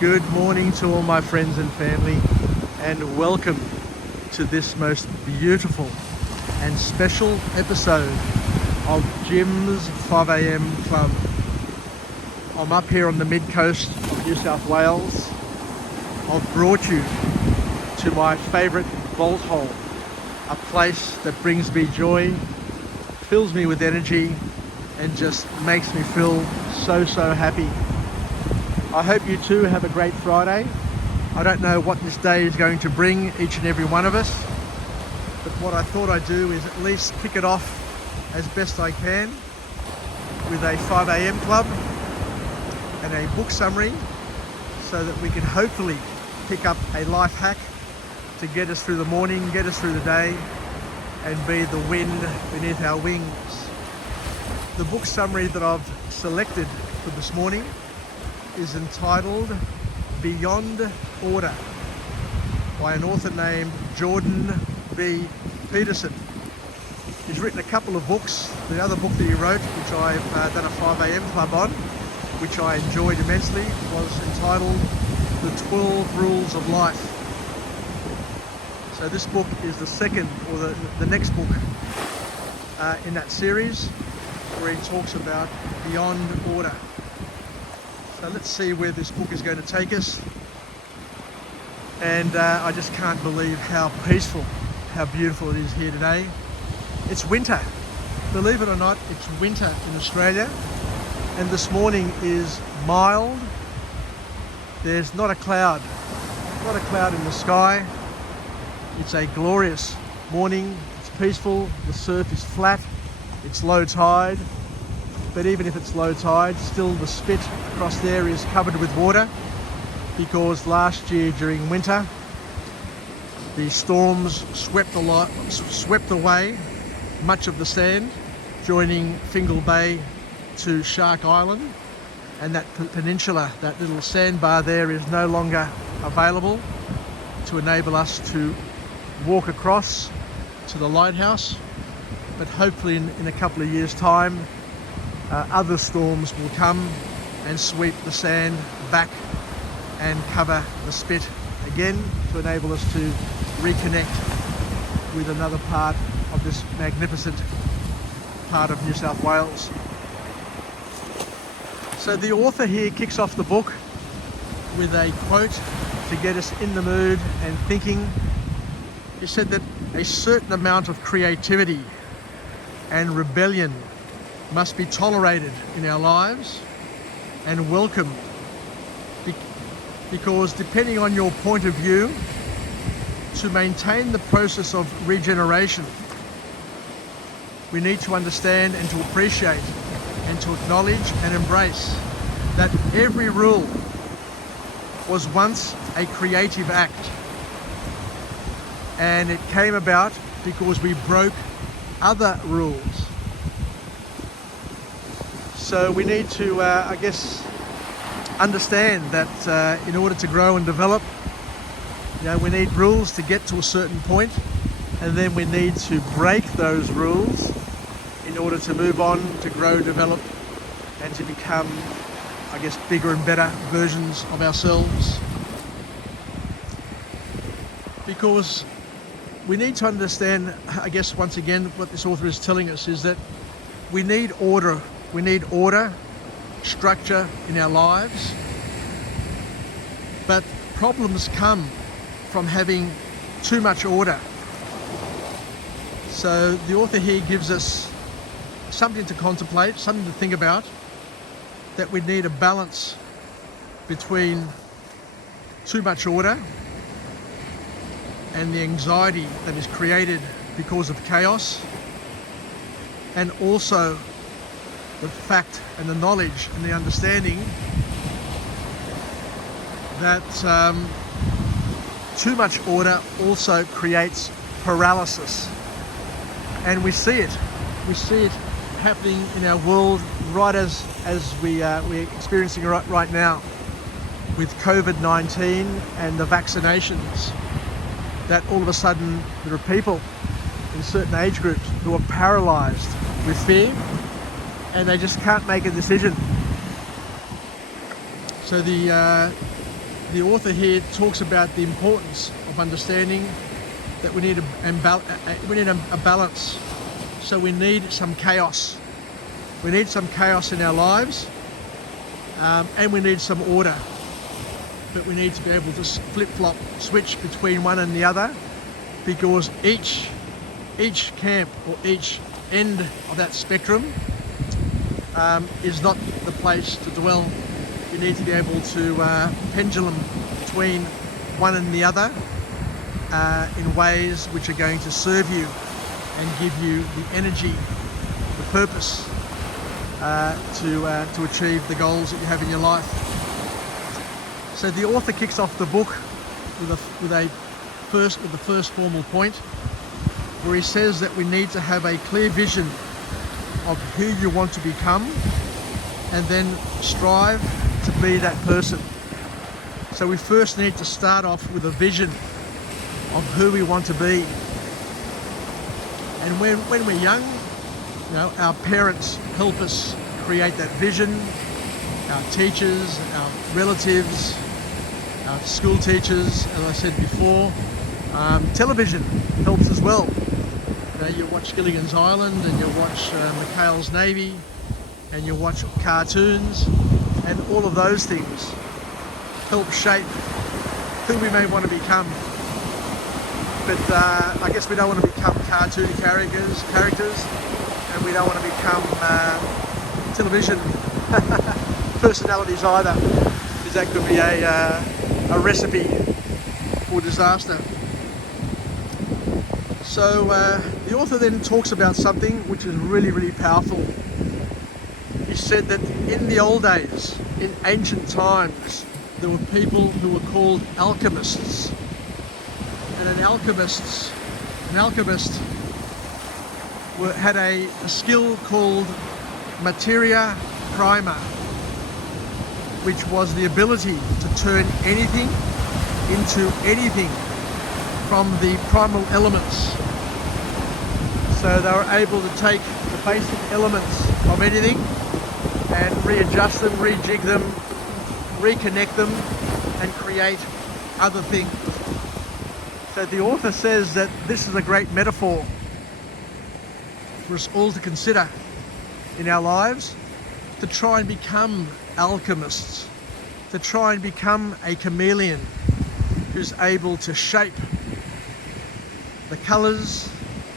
Good morning to all my friends and family, and welcome to this most beautiful and special episode of Jim's 5am Club. I'm up here on the mid-coast of New South Wales. I've brought you to my favourite vault hole, a place that brings me joy, fills me with energy, and just makes me feel so happy. I hope you too have a great Friday. I don't know what this day is going to bring each and every one of us, but what I thought I'd do is at least kick it off as best I can with a 5am club and a book summary, so that we can hopefully pick up a life hack to get us through the morning, get us through the day, and be the wind beneath our wings. The book summary that I've selected for this morning is entitled Beyond Order by an author named Jordan B. Pederson. He's written a couple of books. The other book that he wrote, which I've done a 5am club on, which I enjoyed immensely, was entitled The 12 Rules of Life. So this book is the second, or the next book in that series, where he talks about Beyond Order. So let's see where this book is going to take us. And I just can't believe how peaceful, how beautiful it is here today. It's winter. Believe it or not, it's winter in Australia. And this morning is mild. There's not a cloud in the sky. It's a glorious morning. It's peaceful. The surf is flat. It's low tide. But even if it's low tide, still the spit across there is covered with water, because last year during winter, the storms swept away much of the sand, joining Fingal Bay to Shark Island, and that peninsula, that little sandbar there, is no longer available to enable us to walk across to the lighthouse. But hopefully in a couple of years' time, other storms will come and sweep the sand back and cover the spit again, to enable us to reconnect with another part of this magnificent part of New South Wales. So the author here kicks off the book with a quote to get us in the mood and thinking. He said that a certain amount of creativity and rebellion must be tolerated in our lives and welcomed, because depending on your point of view, to maintain the process of regeneration, we need to understand and to appreciate and to acknowledge and embrace that every rule was once a creative act, and it came about because we broke other rules. So we need to, understand that in order to grow and develop, we need rules to get to a certain point, and then we need to break those rules in order to move on, to grow, develop, and to become, bigger and better versions of ourselves. Because we need to understand, once again, what this author is telling us is that we need order. We need order, structure in our lives. But problems come from having too much order. So the author here gives us something to contemplate, something to think about, that we need a balance between too much order and the anxiety that is created because of chaos, and also the fact and the knowledge and the understanding that too much order also creates paralysis. And we see it happening in our world right as we're experiencing right now with COVID-19 and the vaccinations, that all of a sudden there are people in certain age groups who are paralyzed with fear, and they just can't make a decision. So the the author here talks about the importance of understanding that we need a balance. So we need some chaos. We need some chaos in our lives, and we need some order. But we need to be able to flip-flop, switch between one and the other, because each camp or each end of that spectrum is not the place to dwell. You need to be able to pendulum between one and the other in ways which are going to serve you and give you the energy, the purpose to achieve the goals that you have in your life. So the author kicks off the book with the first formal point, where he says that we need to have a clear vision of who you want to become, and then strive to be that person. So we first need to start off with a vision of who we want to be. And when we're young, our parents help us create that vision. Our teachers, our relatives, our school teachers, as I said before. Television helps as well. You watch Gilligan's Island, and you watch McHale's Navy, and you watch cartoons, and all of those things help shape who we may want to become. But I guess we don't want to become cartoon characters, and we don't want to become television personalities either, because that could be a recipe for disaster. So the author then talks about something which is really, really powerful. He said that in the old days, in ancient times, there were people who were called alchemists. And an alchemist had a skill called materia prima, which was the ability to turn anything into anything from the primal elements. So they were able to take the basic elements of anything and readjust them, rejig them, reconnect them, and create other things. So the author says that this is a great metaphor for us all to consider in our lives, to try and become alchemists, to try and become a chameleon who's able to shape the colours,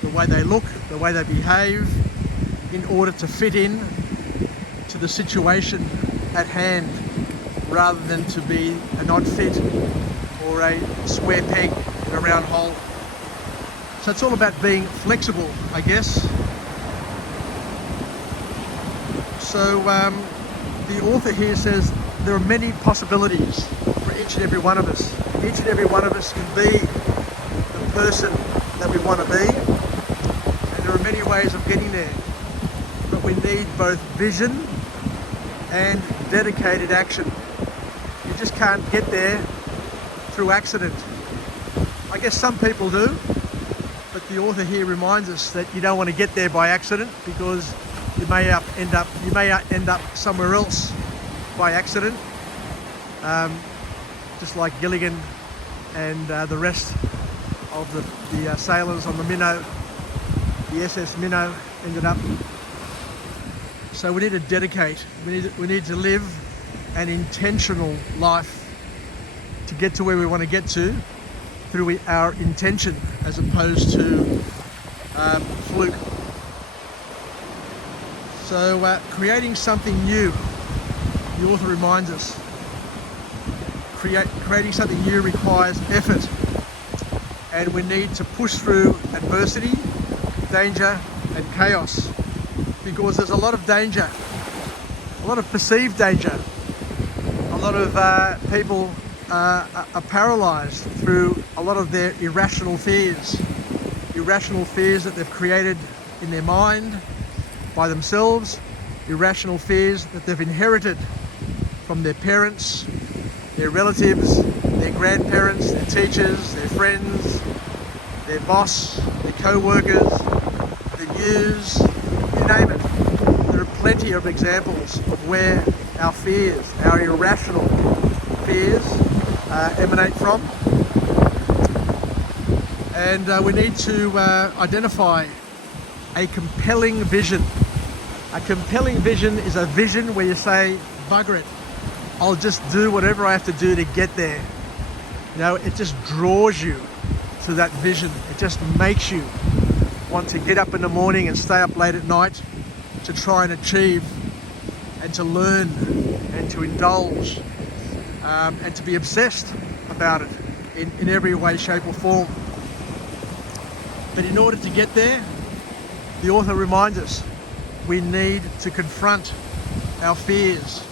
the way they look, the way they behave, in order to fit in to the situation at hand, rather than to be an odd fit or a square peg in a round hole. So it's all about being flexible, I guess. So the author here says there are many possibilities for each and every one of us. Each and every one of us can be the person that we want to be, and there are many ways of getting there. But we need both vision and dedicated action. You just can't get there through accident. I guess some people do, but the author here reminds us that you don't want to get there by accident, because you may end up somewhere else by accident, just like Gilligan and the rest of the sailors on the Minnow, the SS Minnow, ended up. So we need to dedicate. We need to live an intentional life to get to where we want to get to through our intention, as opposed to fluke. So creating something new, the author reminds us, creating something new requires effort, and we need to push through adversity, danger and chaos, because there's a lot of danger, a lot of perceived danger. A lot of people are paralysed through a lot of their irrational fears that they've created in their mind by themselves, irrational fears that they've inherited from their parents, their relatives, their grandparents, their teachers, their friends, their boss, their co-workers, the news, you name it. There are plenty of examples of where our fears, our irrational fears, emanate from. And we need to identify a compelling vision. A compelling vision is a vision where you say, bugger it, I'll just do whatever I have to do to get there. You know, it just draws you to that vision. It just makes you want to get up in the morning and stay up late at night to try and achieve and to learn and to indulge and to be obsessed about it in every way, shape or form. But in order to get there, the author reminds us we need to confront our fears.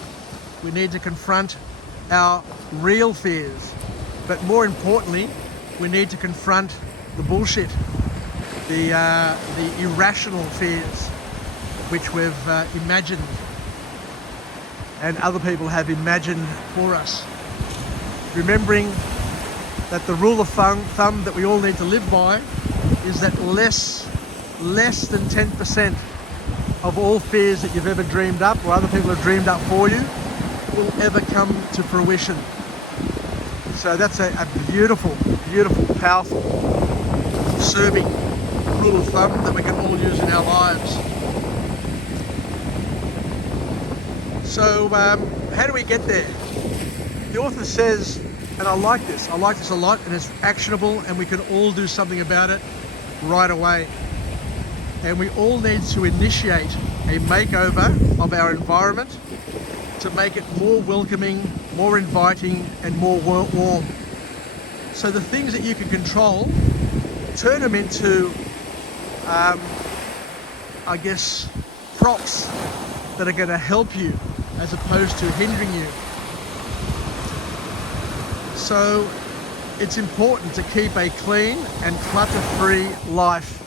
We need to confront our real fears. But more importantly, we need to confront the bullshit, the irrational fears which we've imagined and other people have imagined for us. Remembering that the rule of thumb that we all need to live by is that less than 10% of all fears that you've ever dreamed up or other people have dreamed up for you will ever come to fruition. So that's a beautiful, beautiful, powerful, serving rule of thumb that we can all use in our lives. So how do we get there? The author says, and I like this a lot, and it's actionable and we can all do something about it right away. And we all need to initiate a makeover of our environment to make it more welcoming, more inviting and more warm. So the things that you can control, turn them into, I guess, props that are going to help you as opposed to hindering you. So it's important to keep a clean and clutter-free life.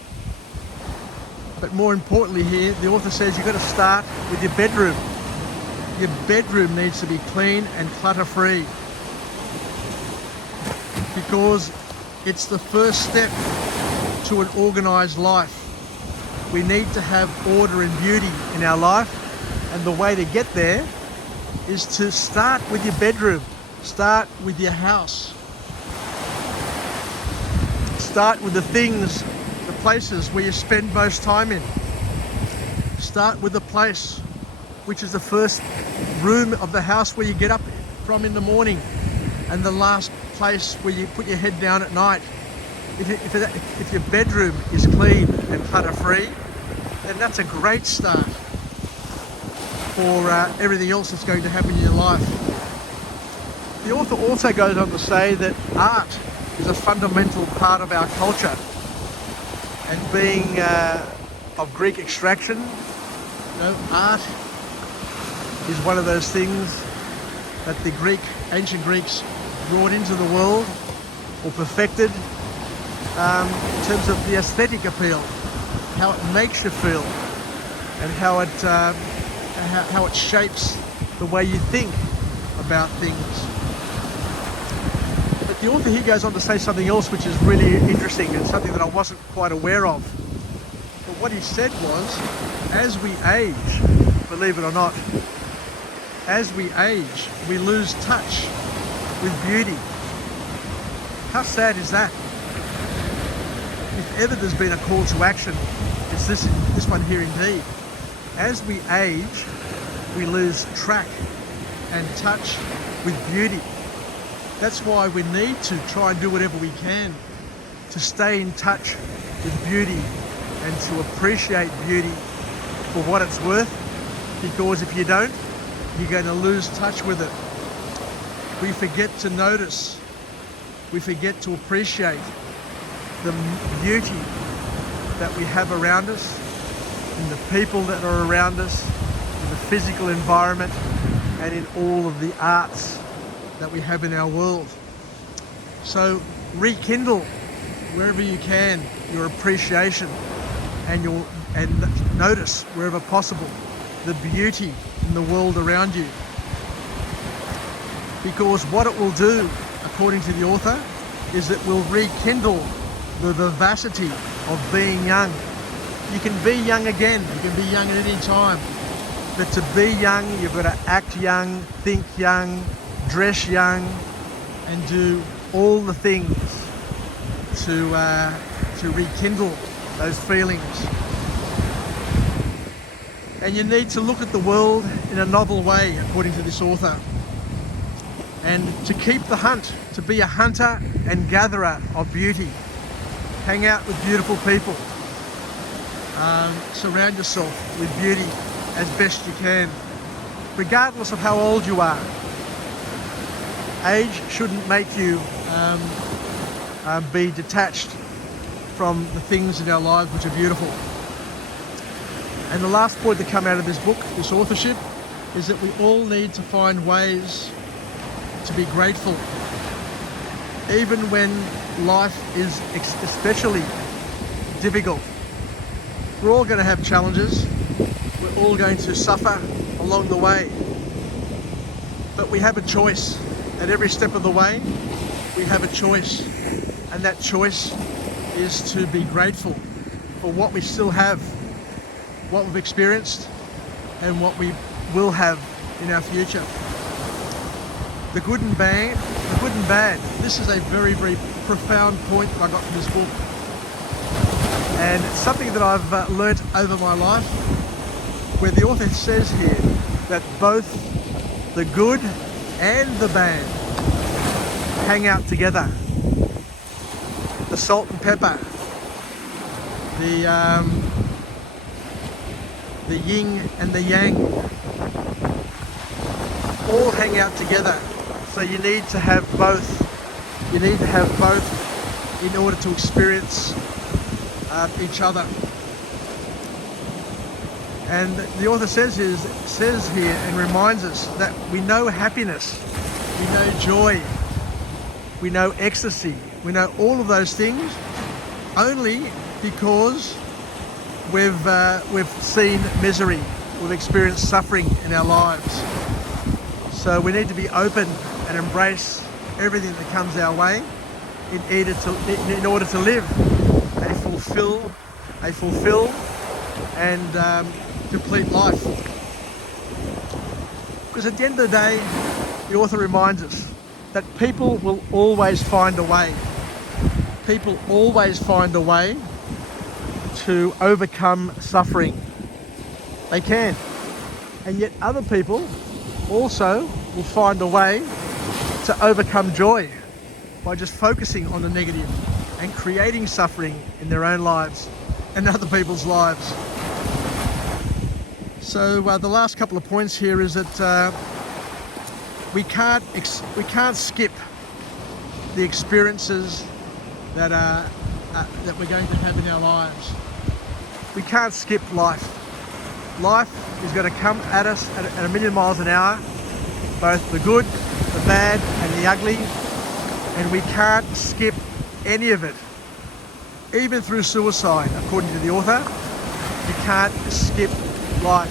But more importantly here, the author says you've got to start with your bedroom. Your bedroom needs to be clean and clutter-free because it's the first step to an organised life. We need to have order and beauty in our life, and the way to get there is to start with your bedroom. Start with your house. Start with the things, the places where you spend most time in. Start with the place which is the first room of the house where you get up from in the morning and the last place where you put your head down at night. If your bedroom is clean and clutter-free, then that's a great start for everything else that's going to happen in your life. The author also goes on to say that art is a fundamental part of our culture, and being of Greek extraction, you know, art is one of those things that the ancient Greeks brought into the world or perfected in terms of the aesthetic appeal, how it makes you feel, and how it shapes the way you think about things. But the author here goes on to say something else which is really interesting and something that I wasn't quite aware of. But what he said was, as we age, believe it or not, as we age, we lose touch with beauty. How sad is that? If ever there's been a call to action, it's this one here indeed. As we age, we lose track and touch with beauty. That's why we need to try and do whatever we can to stay in touch with beauty and to appreciate beauty for what it's worth, because if you don't, you're going to lose touch with it. We forget to notice, we forget to appreciate the beauty that we have around us, in the people that are around us, in the physical environment, and in all of the arts that we have in our world. So rekindle wherever you can your appreciation and notice wherever possible the beauty in the world around you. Because what it will do, according to the author, is it will rekindle the vivacity of being young. You can be young again, you can be young at any time, but to be young, you've got to act young, think young, dress young, and do all the things to rekindle those feelings. And you need to look at the world in a novel way, according to this author, and to keep the hunt, to be a hunter and gatherer of beauty. Hang out with beautiful people. Surround yourself with beauty as best you can, regardless of how old you are. Age shouldn't make you be detached from the things in our lives which are beautiful. And the last point to come out of this book, this authorship, is that we all need to find ways to be grateful, even when life is especially difficult. We're all going to have challenges. We're all going to suffer along the way. But we have a choice. At every step of the way, we have a choice. And that choice is to be grateful for what we still have, what we've experienced, and what we will have in our future. The good and bad. This is a very, very profound point that I got from this book. And it's something that I've learnt over my life, where the author says here that both the good and the bad hang out together. The salt and pepper, the yin and the yang, all hang out together. So you need to have both. You need to have both in order to experience each other. And the author says here and reminds us that we know happiness, we know joy, we know ecstasy, we know all of those things only because we've seen misery, we've experienced suffering in our lives. So we need to be open and embrace everything that comes our way in order to live a fulfilled and complete life. Because at the end of the day, the author reminds us that people will always find a way. People always find a way to overcome suffering. They can. And yet other people also will find a way to overcome joy by just focusing on the negative and creating suffering in their own lives and other people's lives. So the last couple of points here is that we can't skip the experiences that we're going to have in our lives. We can't skip life. Life is going to come at us at 1,000,000 miles an hour, both the good, the bad, and the ugly, and we can't skip any of it. Even through suicide, according to the author, you can't skip life.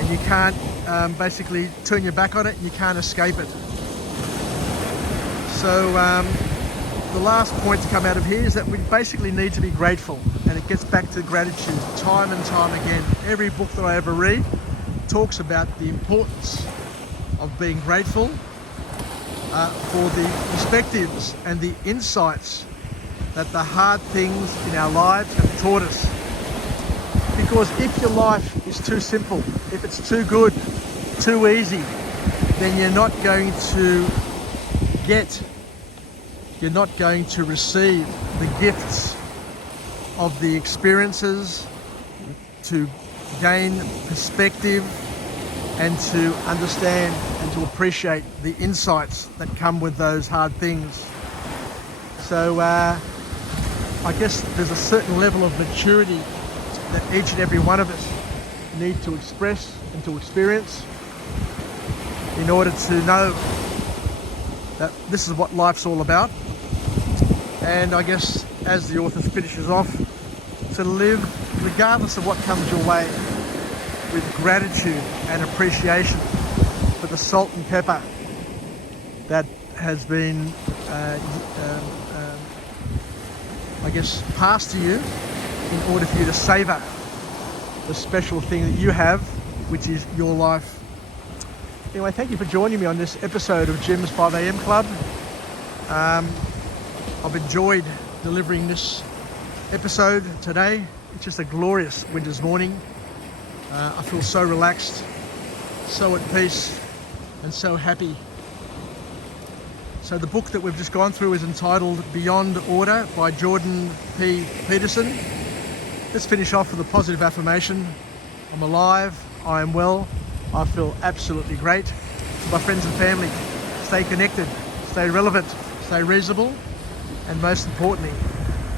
And you can't basically turn your back on it, and you can't escape it. So the last point to come out of here is that we basically need to be grateful, and it gets back to gratitude time and time again. Every book that I ever read talks about the importance of being grateful for the perspectives and the insights that the hard things in our lives have taught us. Because if your life is too simple, if it's too good, too easy, then you're not going to receive the gifts of the experiences, to gain perspective and to understand and to appreciate the insights that come with those hard things. So I guess there's a certain level of maturity that each and every one of us need to express and to experience in order to know that this is what life's all about. And I guess as the author finishes off, to live regardless of what comes your way with gratitude and appreciation for the salt and pepper that has been I guess passed to you in order for you to savor the special thing that you have, which is your life. Anyway, thank you for joining me on this episode of Jim's 5am Club. I've enjoyed delivering this episode today. It's just a glorious winter's morning. I feel so relaxed, so at peace, and so happy. So the book that we've just gone through is entitled Beyond Order by Jordan P. Pederson. Let's finish off with a positive affirmation. I'm alive, I am well, I feel absolutely great. To my friends and family, stay connected, stay relevant, stay reasonable, and most importantly,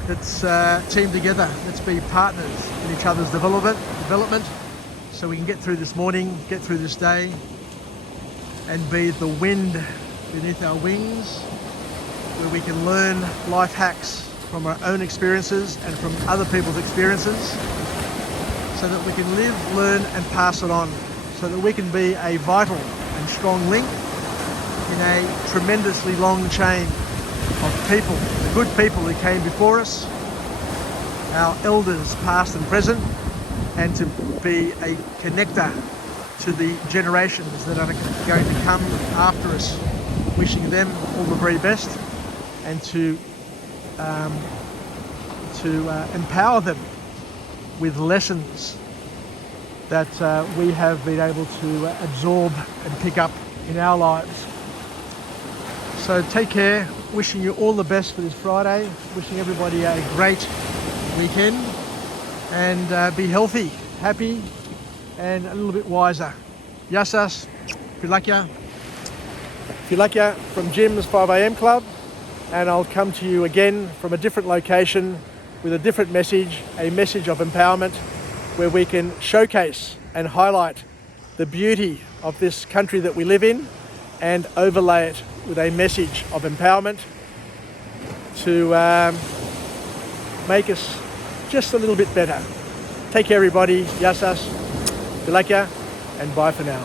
let's team together. Let's be partners in each other's development so we can get through this morning, get through this day, and be the wind beneath our wings, where we can learn life hacks from our own experiences and from other people's experiences, so that we can live, learn, and pass it on, so that we can be a vital and strong link in a tremendously long chain of people, the good people who came before us, our elders past and present, and to be a connector to the generations that are going to come after us, wishing them all the very best, and to empower them with lessons that we have been able to absorb and pick up in our lives. So take care, wishing you all the best for this Friday, wishing everybody a great weekend, and be healthy, happy, and a little bit wiser. Yassas, Filakya from Jim's 5am Club, and I'll come to you again from a different location with a different message, a message of empowerment, where we can showcase and highlight the beauty of this country that we live in and overlay it with a message of empowerment to make us just a little bit better. Take care, everybody. Yassas, Filakya, and bye for now.